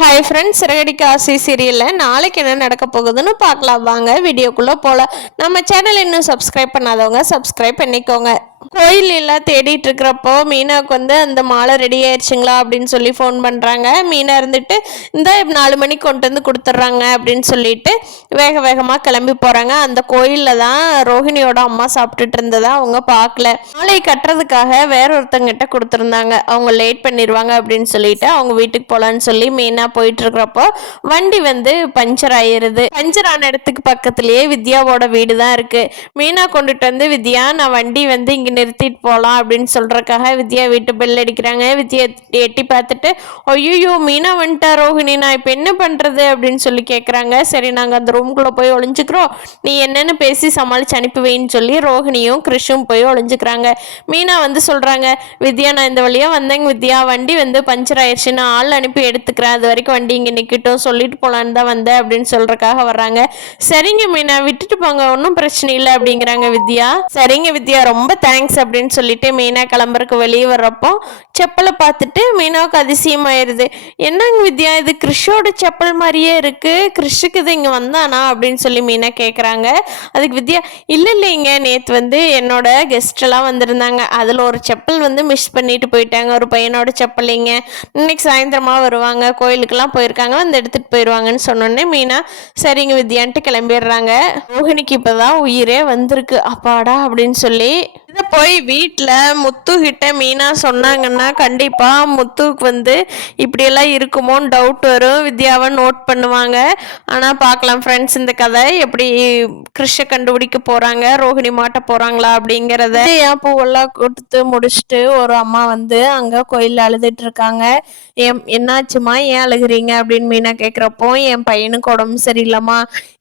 Hi friends, Siragadikka ஆசை சீரியலில் நாளைக்கு என்ன நடக்க போகுதுன்னு பார்க்கலாம் வாங்க. வீடியோக்குள்ளே போகலாம். நம்ம சேனல் இன்னும் சப்ஸ்கிரைப் பண்ணாதவங்க சப்ஸ்கிரைப் பண்ணிக்கோங்க. கோயில் எல்லாம் தேடிட்டு இருக்கிறப்போ மீனாவுக்கு அந்த மாலை ரெடி ஆயிடுச்சுங்களா அப்படின்னு சொல்லி ஃபோன் பண்ணுறாங்க. மீனா இருந்துட்டு இந்த 4 மணிக்கு கொண்டு வந்து கொடுத்துட்றாங்க அப்படின்னு சொல்லிட்டு வேக வேகமாக கிளம்பி போகிறாங்க. அந்த கோயிலில் தான் ரோஹிணியோட அம்மா சாப்பிட்டுட்டு இருந்ததா அவங்க பார்க்கல. மாலை கட்டுறதுக்காக வேற ஒருத்தங்கிட்ட கொடுத்துருந்தாங்க. அவங்க லேட் பண்ணிடுவாங்க அப்படின்னு சொல்லிட்டு அவங்க வீட்டுக்கு போகலான்னு சொல்லி மீனா போயிட்டு இருக்கிறப்போ வண்டி பஞ்சர் ஆயிருது. பஞ்சர் ஆன இடத்துக்கு பக்கத்துலயே வித்யாவோட வீடு தான் இருக்கு. மீனா கொண்டுட்டு வித்யா, நான் வண்டி இங்க நிறுத்திட்டு போகலாம் அப்படின்னு சொல்றதுக்காக வித்யா வீட்டு பெல் அடிக்கிறாங்க. வித்யா எட்டி பார்த்துட்டு, ஐயோ மீனா வந்துட்டா ரோஹிணி, நான் இப்போ என்ன பண்றது அப்படின்னு சொல்லி கேட்குறாங்க. சரி, நாங்கள் அந்த ரூம்குள்ளே போய் ஒளிஞ்சுக்கிறோம், நீ என்னன்னு பேசி சமாளிச்சு அனுப்புவேன்னு சொல்லி ரோஹிணியும் கிருஷும் போய் ஒளிஞ்சுக்கிறாங்க. மீனா சொல்றாங்க, வித்யா நான் இந்த வழியா வந்தேங்க வித்யா, வண்டி பஞ்சர் ஆயிடுச்சு, நான் ஆள் அனுப்பி எடுத்துக்கிறேன், அது வரைக்கும் வண்டி இங்கே நிற்கட்டும், சொல்லிட்டு போகலான்னு தான் வந்தேன் அப்படின்னு சொல்றதுக்காக வர்றாங்க. சரிங்க மீனா, விட்டுட்டு போங்க, ஒன்றும் பிரச்சனை இல்லை அப்படிங்கிறாங்க வித்யா. சரிங்க வித்யா, ரொம்ப தேங்க்ஸ் அப்படின்னு சொல்லிட்டு மீனா கிளம்புறக்கு வெளியே வர்றப்போ செப்பலை பார்த்துட்டு மீனாவுக்கு அதிசயமாயிருது. என்னங்க வித்யா, இது கிறிஷோட செப்பல் மாதிரியே இருக்கு, கிறிஷுக்கு இது இங்கே வந்தானா அப்படின்னு சொல்லி மீனா கேட்குறாங்க. அதுக்கு வித்யா, இல்லைங்க, நேற்று என்னோட கெஸ்ட் எல்லாம் வந்திருந்தாங்க, அதில் ஒரு செப்பல் மிஸ் பண்ணிட்டு போயிட்டாங்க, ஒரு பையனோட செப்பலிங்க, இன்னைக்கு சாயந்தரமா வருவாங்க, கோயிலுக்கெல்லாம் போயிருக்காங்க, எடுத்துட்டு போயிடுவாங்கன்னு சொன்னோன்னே மீனா சரிங்க வித்யான்ட்டு கிளம்பிடுறாங்க. ரோஹிணிக்கு இப்போதான் உயிரே வந்திருக்கு, அப்பாடா அப்படின்னு சொல்லி இதை போய் வீட்டில் முத்து கிட்ட மீனா சொன்னாங்கன்னா கண்டிப்பாக முத்துக்கு இப்படியெல்லாம் இருக்குமோன்னு டவுட் வரும். வித்யாவை நோட் பண்ணுவாங்க. ஆனால் பார்க்கலாம் ஃப்ரெண்ட்ஸ், இந்த கதை எப்படி கிருஷ்ண கண்டுபிடிக்க போகிறாங்க, ரோஹிணி மாட்ட போகிறாங்களா அப்படிங்கிறத. ஏன் பூவெல்லாம் கொடுத்து முடிச்சுட்டு ஒரு அம்மா அங்கே கோயிலில் அழுதுட்டு இருக்காங்க. என்னாச்சுமா, ஏன் அழுகிறீங்க அப்படின்னு மீனா கேட்குறப்போ, என் பையனுக்கு உடம்பு சரியில்லைம்மா,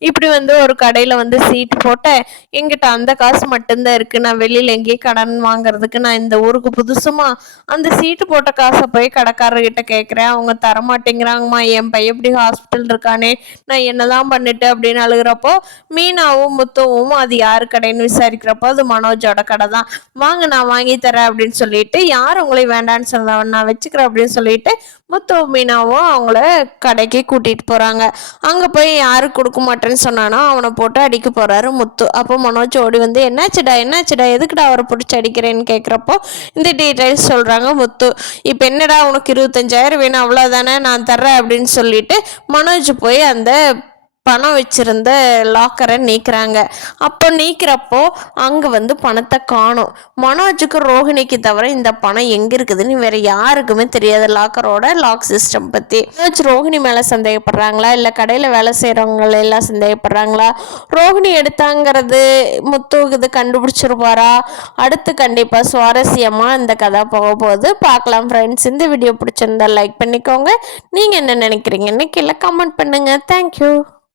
இப்படி ஒரு கடையில் சீட்டு போட்டேன், எங்கிட்ட அந்த காசு மட்டும்தான் இருக்குது, நான் வெளியில் எங்கேயும் கடன் வாங்குறதுக்கு, நான் இந்த ஊருக்கு புதுசுமா, அந்த சீட்டு போட்ட காசை போய் கடைக்காரர்கிட்ட கேட்குறேன், அவங்க தரமாட்டேங்கிறாங்கம்மா, என் பையன் இப்படி ஹாஸ்பிட்டல் இருக்கானே, நான் என்னதான் பண்ணிட்டு அப்படின்னு அழுகிறப்போ மீனாவும் முத்துவும் அது யாரு கடைன்னு விசாரிக்கிறப்போ அது மனோஜோட கடை தான், வாங்க நான் வாங்கி தரேன் அப்படின்னு சொல்லிட்டு, யார் உங்களை வேண்டான்னு சொன்னவன், நான் வச்சுக்கிறேன் அப்படின்னு சொல்லிட்டு முத்துவும் மீனாவும் அவங்கள கடைக்கு கூட்டிட்டு போறாங்க. அங்க போய் யாரு கொடுக்க மாட்டேன்னு சொன்னானோ அவனை போட்டு அடிக்க போறாரு முத்து. அப்போ மனோஜ் ஓடி என்னாச்சுடா எதுக்குடா அவரை பிடிச்சி அடிக்கிறேன்னு கேட்குறப்போ இந்த டீட்டெயில்ஸ் சொல்றாங்க முத்து. இப்போ என்னடா உனக்கு 25,000 வேணும், அவ்வளோதானே, நான் தர்றேன் அப்படின்னு சொல்லிட்டு மனோஜ் போய் அந்த பணம் வச்சிருந்த லாக்கரை நீக்கிறாங்க. அப்போ நீக்கிறப்போ அங்கே பணத்தை காணும். மனோஜுக்கு ரோஹிணிக்கு தவிர இந்த பணம் எங்கே இருக்குதுன்னு வேற யாருக்குமே தெரியாது, லாக்கரோட லாக் சிஸ்டம் பற்றி. மனோஜ் ரோஹிணி மேலே சந்தேகப்படுறாங்களா, இல்லை கடையில் வேலை செய்கிறவங்கள எல்லாம் சந்தேகப்படுறாங்களா, ரோஹிணி எடுத்தாங்கிறது முத்துவுக்கு இது கண்டுபிடிச்சிருப்பாரா? அடுத்து கண்டிப்பாக சுவாரஸ்யமாக இந்த கதை போக போகுது, பார்க்கலாம் ஃப்ரெண்ட்ஸ். இந்த வீடியோ பிடிச்சிருந்தா லைக் பண்ணிக்கோங்க. நீங்கள் என்ன நினைக்கிறீங்கன்னு கீழே கமெண்ட் பண்ணுங்கள். தேங்க்யூ.